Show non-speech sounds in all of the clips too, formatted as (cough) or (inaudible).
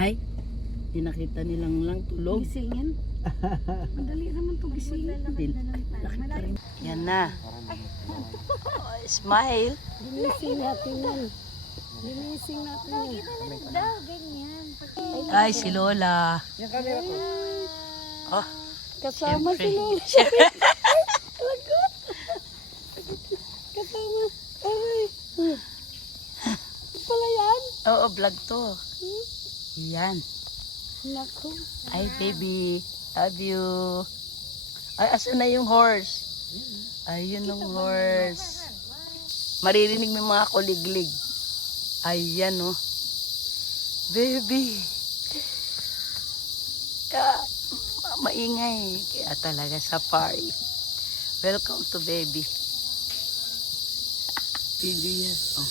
Ay, dinakita nilang lang tulog. Gisingin. Madali naman to gisingin. Nakita. Yan na. Oh, (laughs) smile. Ginising natin yan. Ginising natin yan. Daw, ganyan. Ay, si Lola. Oh, Kasama si Lola. (laughs) Kasama. Aray. Ito pala yan. Oo, vlog to. Yan. Ay, baby. Love you. Ay, asa na yung horse? Ayun yung horse. Maririnig mo mga kuliglig. Ayan, oh. Baby. Ka, ma- maingay. Kaya talaga safari. Welcome to baby. Baby yan. Oh.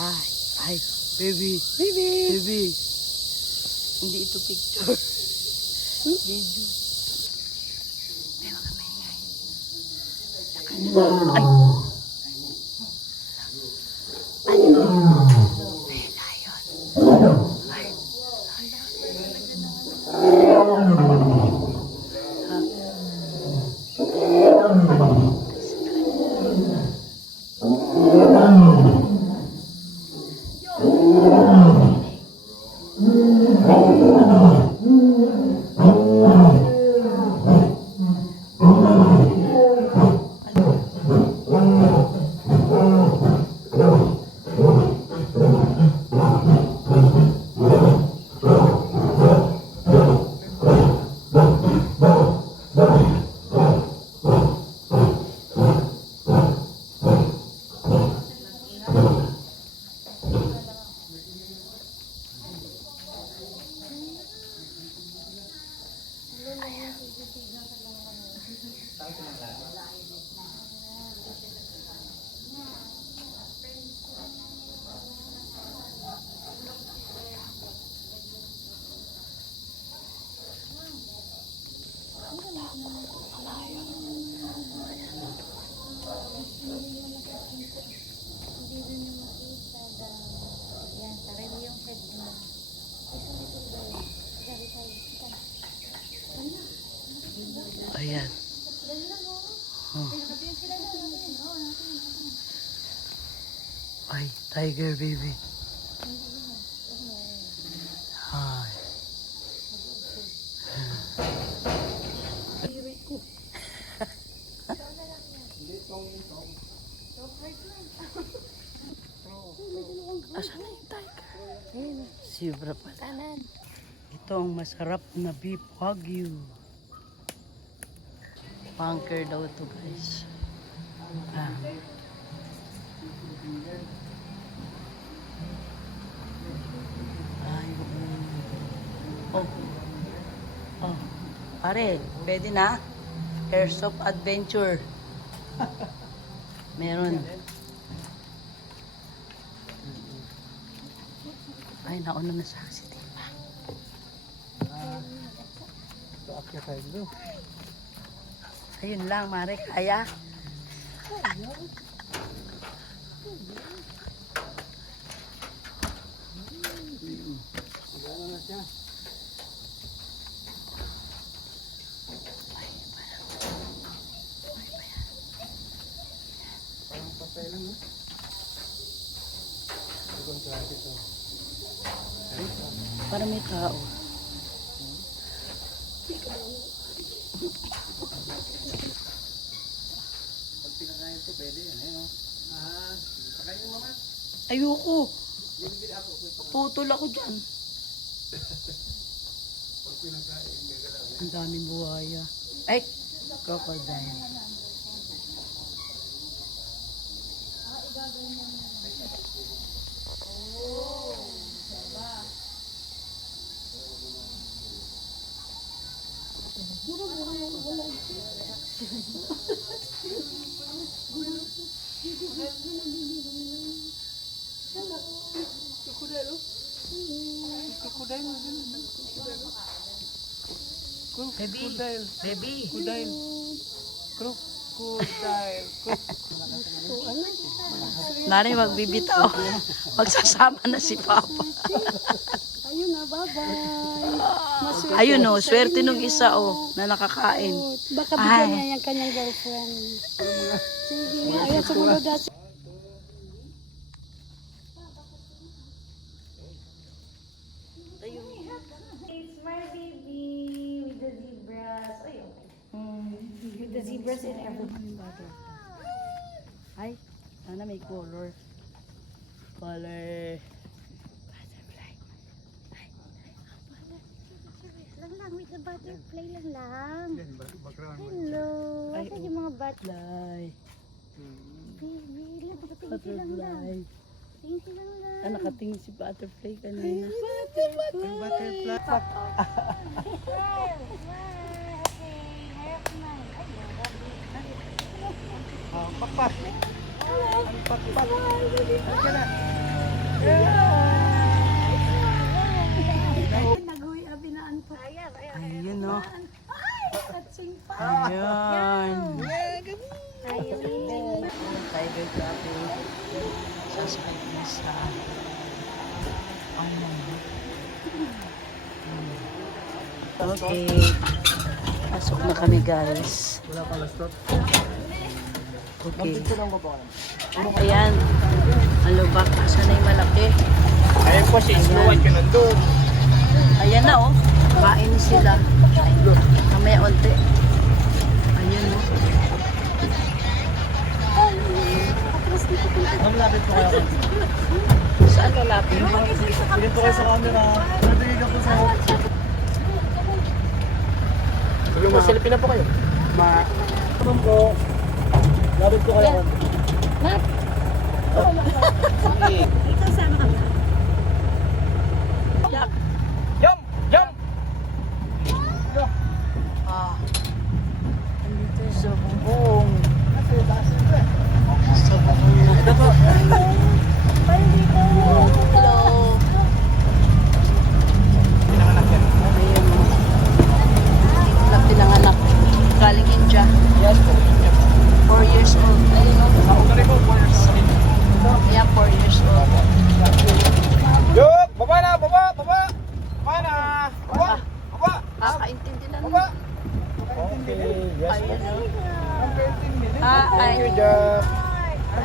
Ay, ay, baby. Baby. Baby. Hindi ito picture. Video. Pero ka maingay. Ay. Ano? May lion. Ay. Yan, Ay, tiger baby. Hi. Asan na yung tiger? Zebra pala. Kanan. Ito ang masarap na beef wagyu. Bunker daw ito guys. Ah. Oh. Oh. Pare, pwede na? Airsoft Adventure. Meron. Ay, nauna na sa si Tipa. Ayun lang, Mare, kaya. Para may tao. Ayoko. Putol ako dyan. Ang daming buhaya. Ay, crocodile. Baby, baby. Nari, magbibitaw. Magsasama na si Papa. (laughs) Ayun na, bye-bye. Ayun o, swerte nung isa o, na nakakain. Baka Ay. bigyan niya yung kanyang girlfriend. Sige ayun sumunod na si- It's my baby with the zebras. Ay, okay. With the zebras and everything. Ay, sana may color. Color. Lang lang, with the butterfly lang lang. Hello. Ay, yung mga butterfly? Butterfly. Baby, lang, nakatingin sila lang lang. Butterfly. Tingin lang lang. Ah, nakatingin si Butterfly kanina. Nag-uwi (laughs) Ayun o. At sing pa. Ayan. Ayun. Tiger Cafe. Sasakay na sa... Ang Okay. Pasok na kami guys. Wala pang lastot. Okay. Ayan. Ang lubak. Asa na yung malaki? Ayun po si Snow White yun nandun. Ayan na oh. Kain sila. Mamaya onte. Ayan oh. Ma'am, lapit po kayo. Saan lalapit? Tingin po kayo sa camera. Nabigay ka po sa... Yung silipin na po kayo. Ma... Ma'am po. Lapit po kayo. Yak. (laughs) Jump! Jump! Ah. Andito sa bubong. Sa bubong na. Ito po. Hello. Pinanganak yan. Ayan oh. Wala pinanganak. Galing India. Yes po. 4 years old. Ayun oh. Ako na rin po. four years na rin. Yeah, 4 years old. Yuk! Baba na! Baba! Baba! Baba na! Baba! Baba! Kakaintindi na. Baba! Okay. Yes po. Ayan oh. Thank Hi. you, Jack.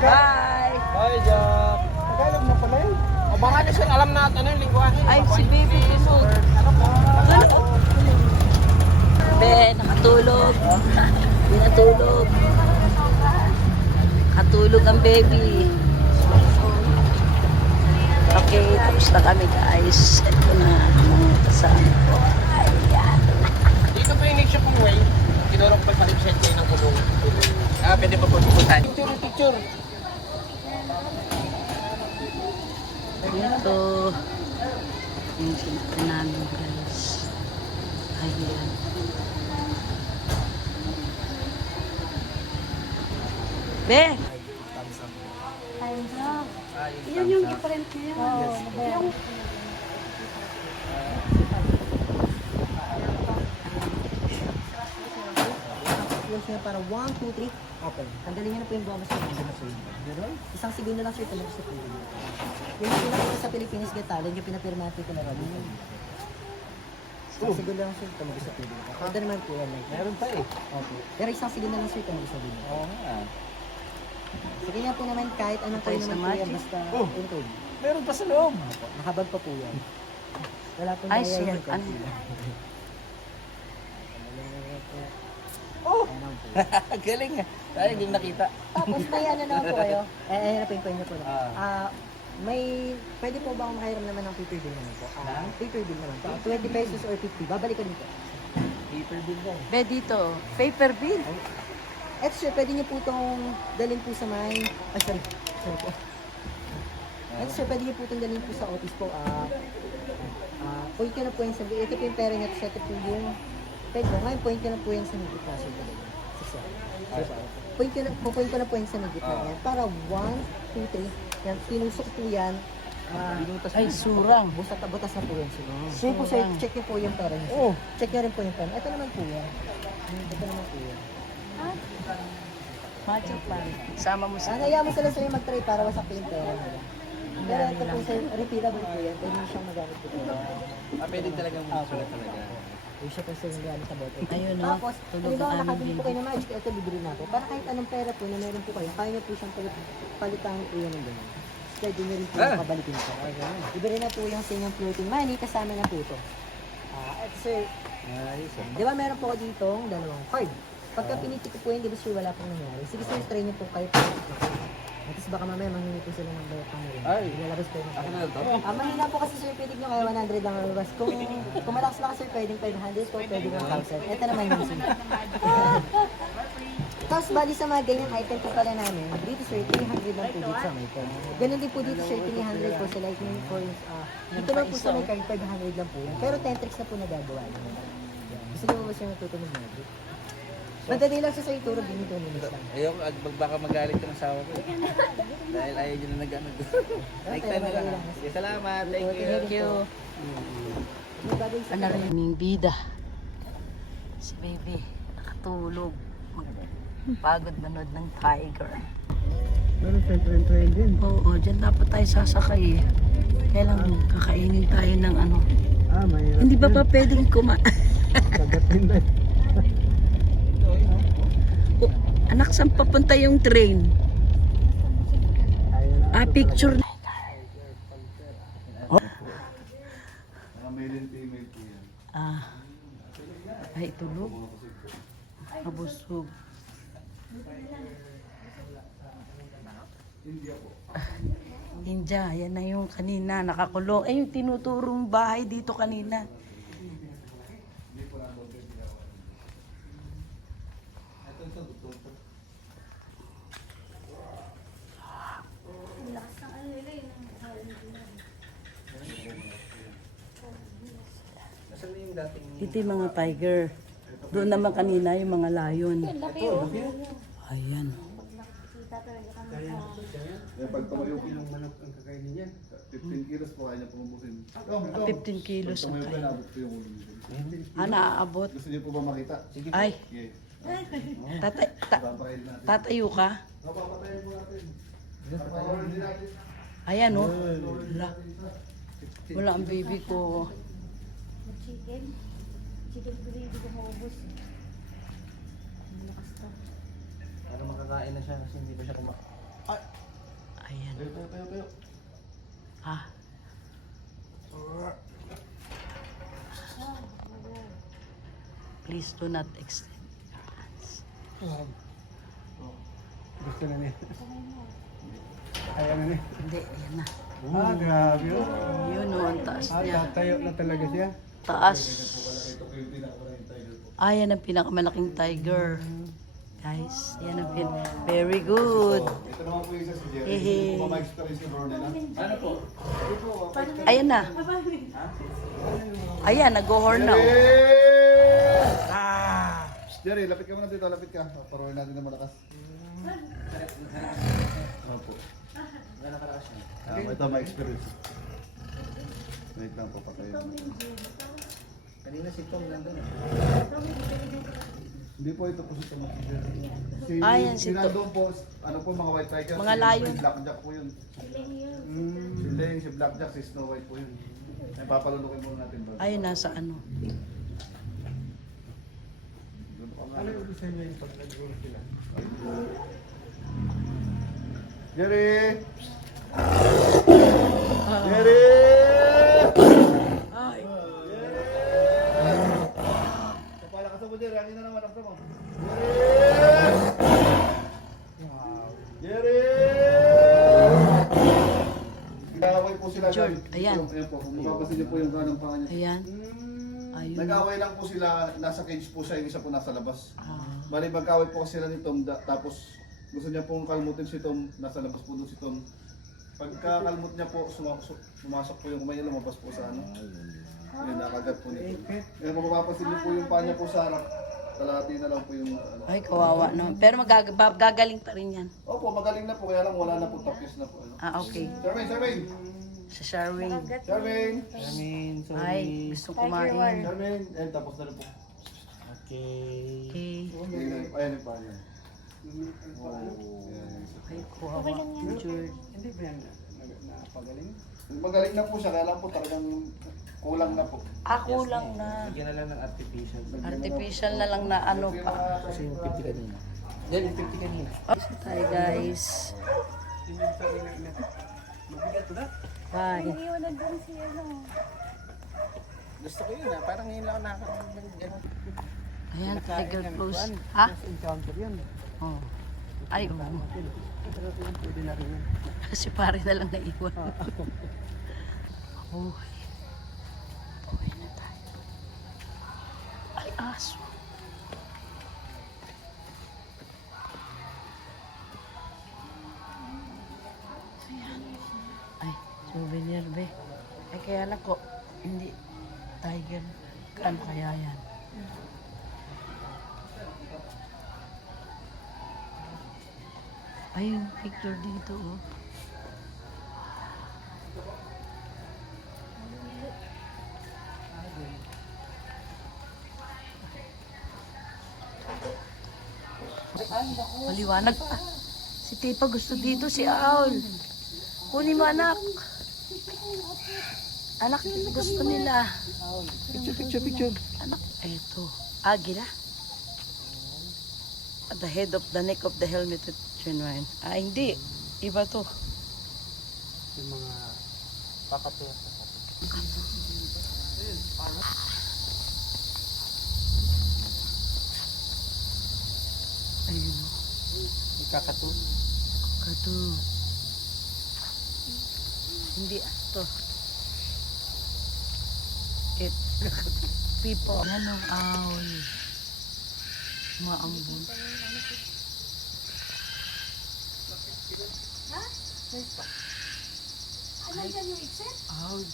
Bye. Bye, Jack. Tagalog na pala yun. O baka na sir, alam na ano yung lingwahe. Ay, si baby tulog. Be, nakatulog. Hindi natulog. Nakatulog ang baby. Okay, tapos na kami guys. Ito na ang mga kasama ko. Ayan. Dito po yung next pong way. Kinurong pa sa side kayo ng kulong. Ah, pwede pa po pupuntahan. Picture, picture. Ito. Yung sinakta namin guys. Ayan. Be! Yun yung different niya. Yung Close niya para 1, 2, 3. Okay. Tanggalin niyo na po yung buwang sa mga Isang segundo lang sir, tumagos sa po. Yung pinapira sa Pilipinas Got Talent, yung pinapira natin ko na rin. Isang segundo lang sir, tumagos sa pili. Pwede naman po yan. Meron pa eh. Okay. Pero isang segundo lang sir, tumagos sa pili. Oo nga. Sige nga po naman kahit anong kayo sa naman po yan, magic. basta Oh. include. Meron pa sa loob. Nakabag pa po yan. Wala po Ay, na yan. ano? Oh! (laughs) Galing ah. Tayo hindi nakita. Tapos may ano naman po kayo. (laughs) Eh, eh, hanapin ko niyo po. Ah. Ah, may, pwede po ba akong makahiram naman ng paper bill naman po? Ah, paper bill naman po. 20 pesos or 50. Babalik ko dito. Paper bill na. Be, dito. Paper bill. Sir, pwede niyo po itong dalhin po sa may... Ay, sorry. Sorry po. Eto sir, pwede niyo po itong dalhin po sa office po. Ah, ah, point ko na po yan sa... Ito po yung pera niya. Tapos ito po yung... Pwede po. Ngayon, point ko na po yan sa midget na sir. Point ko na, point ko na po yan sa midget na yan. Para 1, 2, 3. Yan, tinusok po yan. Ah, Ay, surang. butas, butas na po yan. Oh, Sige po sir, check niyo po yung pera. Oh. Check niyo rin po yung pera. Ito naman po yan. Ito naman po yan. Magic pan. Sama mo Ah, sa... naya mo sila sa'yo mag-try para wasak po yung pera nila. Pero ito po sir, repeatable po yan. Pwede mo siyang magamit po. Ah, pwede talagang masulat talaga. Yung siya po sir nagamit sa bote. Ayun, no? Tapos, Tulog halimbawa ang aming nakabili po baby. kayo ng magic, ito libre na po. Para kahit anong pera po na meron po kayo, kaya niyo po siyang palit, palitan po yan ng ganyan. Pwede niyo rin po Ah. pabalikin po. Libre na po yung sa inyong floating money, kasama na po ito. Ah, at sir, Ayos ah. Di ba meron po ako dito dalawang card? Pagka piniti ko po yun, di ba sure wala pong nangyari? Sige sir, try niyo po kayo po. At least baka mamaya manghingi po sila ng bayad pang Ay. Ilalabas po yung Ako na to? Ah, mahina po kasi sir, pwede nyo kaya 100 lang lalabas. Kung, kung malakas lang sir, pwedeng 500 po, pwedeng 1,000. Ito naman yung sir. (laughs) Tapos bali sa mga ganyang item po pala namin, dito sir, 300 lang po dito sa may card. Ganun din po dito sir, 300 po sa lightning coins. Ah, dito lang po sa may card, 500 lang po yan. Pero 10 tricks na po nagagawa. Gusto niyo ba sir natuto ng magic? Madali lang siya sa ituro, binito minutes lang. Ayoko, ag- mag- baka magalit yung asawa ko. Dahil ayaw nyo na nag-ano. (laughs) Next time na lang. Okay, salamat. Thank you. Thank you. Ano sa rin yung bida. Si baby, nakatulog. Pagod manood ng tiger. Pero friend, friend din. Oo, dyan dapat tayo sasakay. eh. Kailan kakainin tayo ng ano. Ah, may Hindi ba pa pwedeng kuma... kagatin na. (laughs) Oh, anak, saan papunta yung train? Ah, picture na. Ah, ay tulog. Mabusog. India, yan na yung kanina nakakulong. Eh, yung tinuturong bahay dito kanina. Nasaan na yung dating... Ito yung mga tiger. Doon naman kanina yung mga lion. Ayan. Eh, pag tumayo ko yung manok ang kakainin niya, 15 kilos po kaya niya pumubusin. Ito, ito. 15 kilos ang kaya. Ah, naaabot. Gusto niyo po ba makita? Sige. Ay, tatay, ta, tatayo ka? Papapatayin po natin. Ayan oh. Wala. Wala ang baby ko. Chicken. Chicken gravy ko maubos. eh. Ang lakas to. Para makakain na siya kasi hindi pa siya kumakain. Ayan. Tayo, tayo, tayo, tayo. Ah. Please do not extend your hands. Gusto na niya. Ayaw na niya. Hindi, ayan na. Ah, grabe. oh. Yun oh, ang taas niya. Tayo na talaga siya. Taas. Ah, yan ang pinakamalaking tiger. Guys, yan ang pin... Very good. Ito naman po isa si Jerry. Hehe. Ano po? Ayan na. Ayan, nag-horn na. oh. Ah! Jerry, lapit ka muna dito, lapit ka. Paruhin natin na malakas. Ano po? Gano'n kalakas siya? Ah, ito ma-experience. Wait lang po, patayin. Kanina si Tom nandun. Hindi po ito po si Tomas Jerry. Si, Ah, yan si si To- nandun po, ano po mga white tiger. Mga si, lion. Si Blackjack po yun. Si Leng, si Blackjack, si Snow White po yun. Ay, papalulukin muna natin ba? Ayun, nasa ano. Doon nga. Ano yung gusto niya yung pag nag-roll sila? Jerry! Jerry! Ay. Kapalakasan mo, Jerry. Hangin na naman. Akta mo. Jerry! Jerry! Nag-aaway po sila. George, guys. ayan. Ayan po. Kung mapapasin niyo po yung kanang panga niya. Ayan. Ayun. Nag-away lang po sila. Nasa cage po siya. Yung isa po nasa labas. Ah. Bali, magkaway po kasi sila ni Tom. Da- tapos, gusto niya pong kalmutin si Tom. Nasa labas po doon si Tom. Pagka kalmut niya po, suma- su- sumasok po yung kumay niya, lumabas po sa ano. Yun, nakagat po nito. Kaya kung mapapasin niyo po yung paa niya po sa harap, kalahati na lang po yung ano. Ay, kawawa no. Pero magag ba- gagaling pa rin yan. Opo, magaling na po, kaya lang wala na po tapos na po. Ano. Ah, okay. Charmaine, Charmaine! Sa Sharwing. Charmaine! Sorry. Ay, gustong kumain. Charmaine! Ayun, tapos na rin po. Okay. Okay. Ayun, ayun yung paa niya. Ay, kuha ka. Picture. Hindi ba yan napagaling? Magaling na po siya, kaya lang po talagang kulang na po. Ako lang na. Lagyan na lang ng artificial. Artificial na lang na ano pa. Kasi yung 50 kanina. Yan, yung 50 kanina. Kasi tayo guys. Bye. Gusto ko yun ah. Parang ngayon lang ako nakakarinig ng gano'n. Ayan, tiger close. Ha? Encounter yun. Oh. Ay, oo. Pwede na rin yun. (laughs) Si pare na lang naiwan. (laughs) Uy. Uwi na tayo. Ay, aso. Ay, souvenir be. Ay, kaya lang ko, hindi tiger. Ano kaya yan? Ay, yung picture dito, oh. Maliwanag pa. Si Tipa gusto dito, si Aul. Kunin mo, anak. Anak, gusto nila. Picture, picture, picture. Anak, eto. Agila. At the head of the neck of the helmet at genuine. Ah, hindi. Iba to. Yung mga kakapula. Ayun. May kakatun. Kato. Hindi ato. It. People. Yan ang owl. Maambun. Ano dyan yung exit? Owl.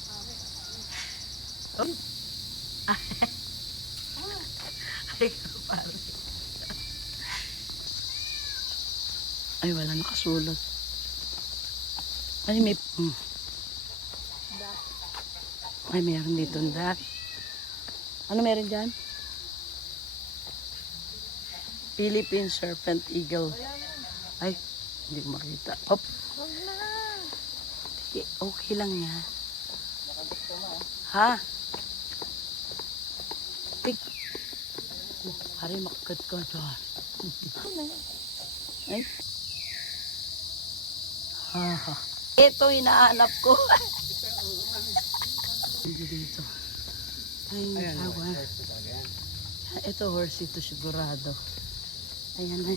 Oh. Ay, pare. Ay, wala nakasulat. Ay, may... Hmm. Ay, meron dito ang duck. Ano meron dyan? Philippine Serpent Eagle. Ay, hindi ko makita. Sige, okay lang yan. Ha? Tik. Oh, pare, makagat ko dyan. (laughs) Ay. Ha, ha. Ito hinahanap ko. Dito. Ay, hawa. Ito horse ito sigurado. Ayan na.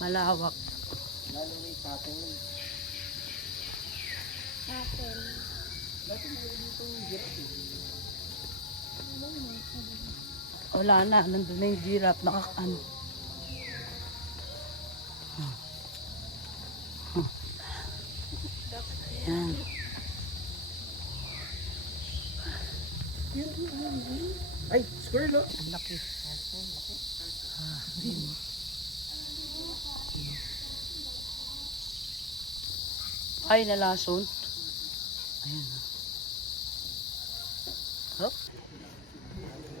Malawak. Wala na, nandun na yung giraffe, nakakano. Hmm. Ayan. Ay, squirrel oh. Ang laki. Ah. Ay, nalason. Ayan. Hop.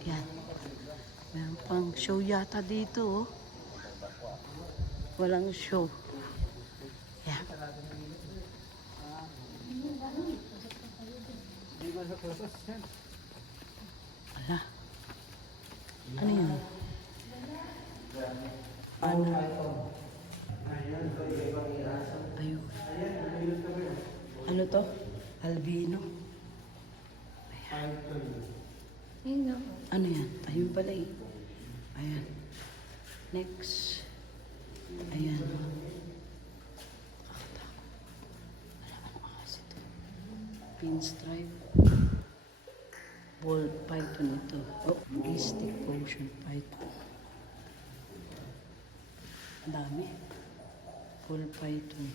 Yan. Meron pang show yata dito, oh. Walang show. Yan. Ala. Ano yun? Ano? Ayun. Ano to? Albino. Nga. Ano yan? Ayun pala eh. Ayan. Next. Ayan. Ata. Wala ka naman kasi ito. Pinstripe. Ball python ito. Oh, potion python. Ang dami. Full python.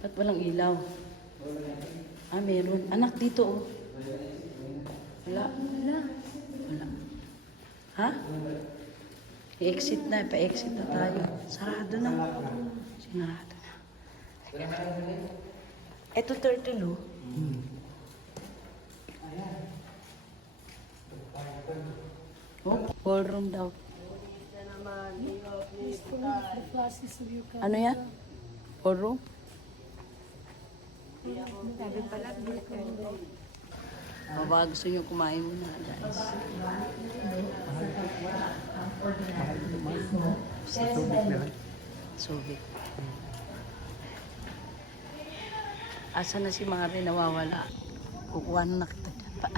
Ba't walang ilaw? Ah, meron. Anak, dito oh. Wala. Wala. Wala. Ha? I-exit na. Pa-exit na tayo. Sarado na. Sinarado na. Ito turtle, oh. Oh, ballroom daw. Ano yan? Ballroom? O baka gusto nyo kumain muna, guys. Subic. Asa na si Mari nawawala? Kukuha na kita dyan pa.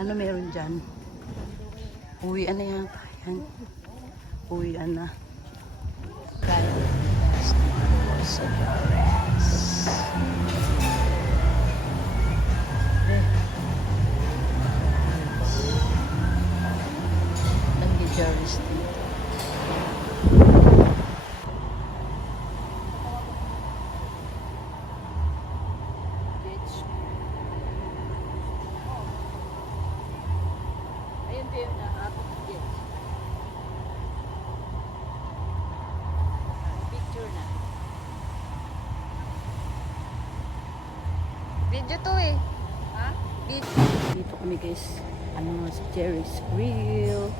Ano meron dyan? Uwi na yan. Yan. Uwi na. Kaya. Sa Flores. Nag-Jaris dito. Ayun din na apat gets. Picture na. Video to eh. Ha? Dito kami guys. Ano, sa Jerry's Grill.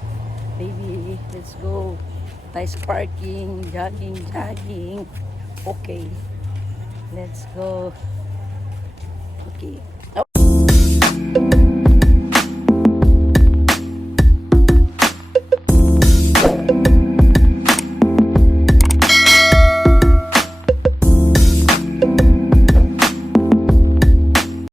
Baby, let's go. Sa parking, jogging, jogging. Okay. Let's go. Okay.